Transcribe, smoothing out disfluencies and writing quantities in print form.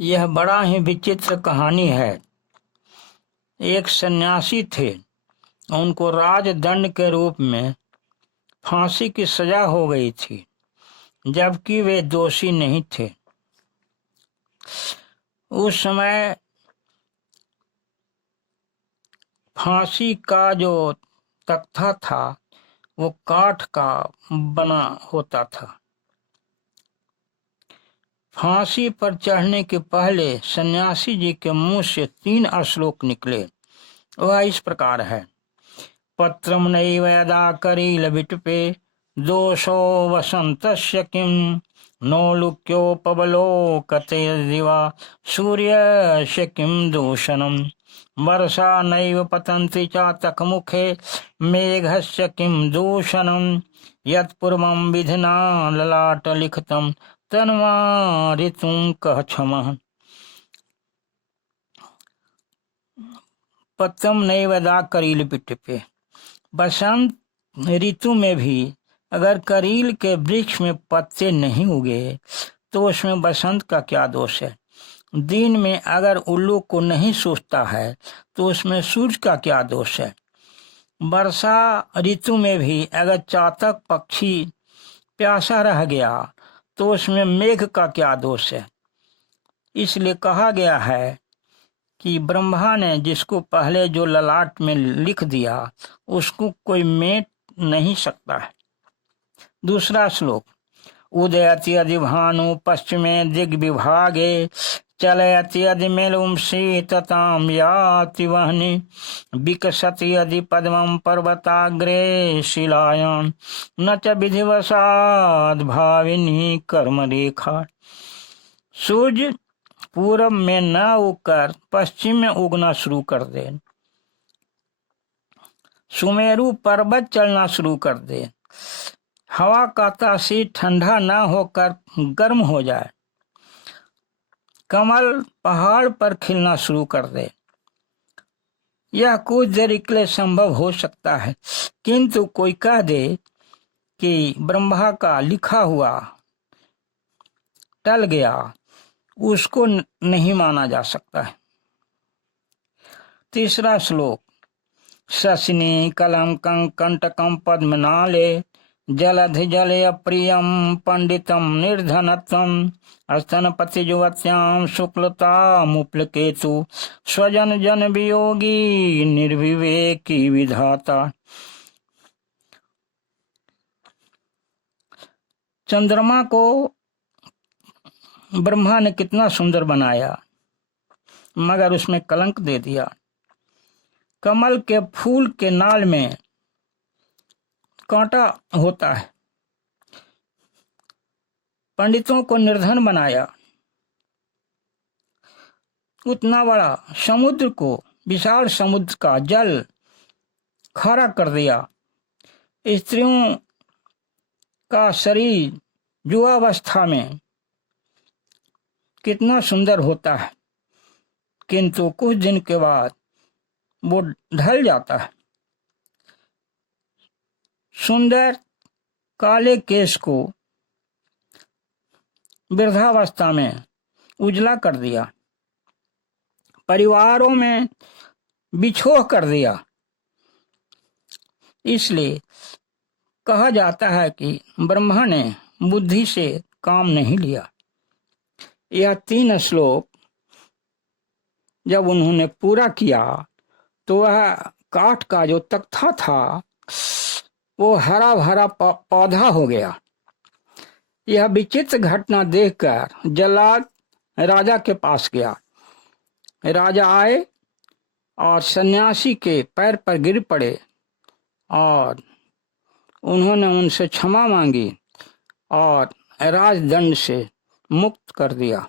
यह बड़ा ही विचित्र कहानी है। एक सन्यासी थे, उनको राजदंड के रूप में फांसी की सजा हो गई थी, जबकि वे दोषी नहीं थे। उस समय फांसी का जो तख्ता था वो काठ का बना होता था। फांसी पर चढ़ने के पहले सन्यासी जी के मुंह से 3 श्लोक निकले। वह इस प्रकार है। पत्रम नैव यदा करील विटपे दोषो वसंतस्य किम नो लुक्योपबलोकते दिवा सूर्यस्य किम दूषणम वर्षा नैव पतन्ति चातक मुखे मेघस्य किम दूषणम यत्पूर्वं विधिना ललाट लिखितं तन्मारितुं कः क्षमः। पत्रम नैव यदा करील विटपे, बसंत ऋतु में भी अगर करील के वृक्ष में पत्ते नहीं उगे तो उसमें बसंत का क्या दोष है। दिन में अगर उल्लू को नहीं सूझता है तो उसमें सूर्य का क्या दोष है। वर्षा ऋतु में भी अगर चातक पक्षी प्यासा रह गया तो उसमें मेघ का क्या दोष है। इसलिए कहा गया है कि ब्रह्मा ने जिसको पहले जो ललाट में लिख दिया उसको कोई मेट नहीं सकता है। दूसरा श्लोक। उदयति यदि भानु पश्चिमे दिग्विभागे चलयति यदि मेलुं शीततां याति वह्नि विकसति यदि पद्मं पर्वताग्रे शिलायां न च विधिवशाद् भाविनी कर्म रेखा। सूर्य पूरब में न उगकर पश्चिम में उगना शुरू कर दे, सुमेरु पर्वत चलना शुरू कर दे, हवा का तासीर ठंडा न होकर गर्म हो जाए, कमल पहाड़ पर खिलना शुरू कर दे। यह कुछ देर के लिए संभव हो सकता है, किंतु कोई कह दे कि ब्रह्मा का लिखा हुआ टल गया, उसको नहीं माना जा सकता है। तीसरा श्लोक। शशिनी कलम कंटकम पद्मनाले जलधि जले अप्रियम पंडितम निर्धनत्वम स्तनपति युवत्याम शुक्लता मुप्लकेतु स्वजन जन वियोगी निर्विवेकी विधाता। चंद्रमा को ब्रह्मा ने कितना सुंदर बनाया, मगर उसमें कलंक दे दिया। कमल के फूल के नाल में कांटा होता है। पंडितों को निर्धन बनाया। उतना बड़ा समुद्र को, विशाल समुद्र का जल खारा कर दिया। स्त्रियों का शरीर युवावस्था में कितना सुंदर होता है, किंतु कुछ दिन के बाद वो ढल जाता है। सुंदर काले केश को वृद्धावस्था में उजला कर दिया, परिवारों में बिछोह कर दिया। इसलिए कहा जाता है कि ब्रह्मा ने बुद्धि से काम नहीं लिया। यह 3 श्लोक जब उन्होंने पूरा किया तो वह काठ का जो तख्ता था वो हरा भरा पौधा हो गया। यह विचित्र घटना देखकर जल्लाद राजा के पास गया। राजा आए और सन्यासी के पैर पर गिर पड़े और उन्होंने उनसे क्षमा मांगी और राजदंड से मुक्त कर दिया।